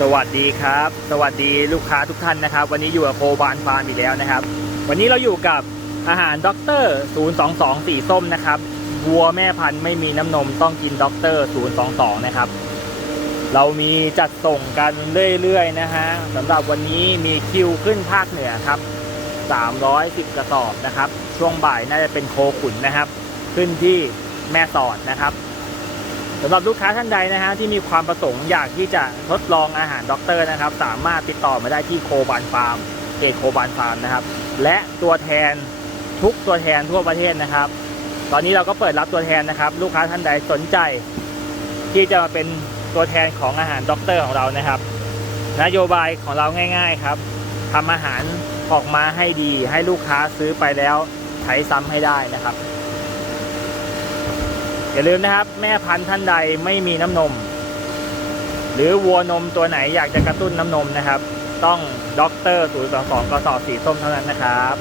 สวัสดีครับ สวัสดีลูกค้าทุกท่านนะครับ วันนี้อยู่กับโคบานฟาร์มอีกแล้วนะครับ วันนี้เราอยู่กับอาหารด็อกเตอร์ 022 สีส้มนะครับวัวแม่พันธุ์ไม่มีน้ำนมต้องกินด็อกเตอร์ 022 นะครับ เรามีจัดส่งกันเรื่อยๆนะฮะสำหรับวันนี้มีคิวขึ้นภาคเหนือครับ 310 กระสอบนะครับ ช่วงบ่ายน่าจะเป็นโคขุนนะครับ ขึ้นที่แม่สอดนะครับ สำหรับลูกค้าท่านใดนะฮะที่มีความประสงค์อยากที่จะทดลองอาหารด็อกเตอร์นะครับ สามารถติดต่อมาได้ที่โคบานฟาร์มเกตโคบานฟาร์มนะครับ และตัวแทนทุกตัวแทนทั่วประเทศนะครับ ตอนนี้เราก็เปิดรับตัวแทนนะครับ ลูกค้าท่านใดสนใจ ที่จะมาเป็นตัวแทนของอาหารด็อกเตอร์ของเรานะครับ นโยบายของเราง่าย ๆครับทำอาหารออกมาให้ดีให้ลูกค้าซื้อไปแล้วใช้ซ้ำให้ได้นะครับ อย่าลืมนะครับ แม่พันธุ์ท่านใดไม่มีน้ำนม หรือวัวนมตัวไหนอยากจะกระตุ้นน้ำนมนะครับ ต้องด็อกเตอร์022กสอบสีส้มเท่านั้นนะครับ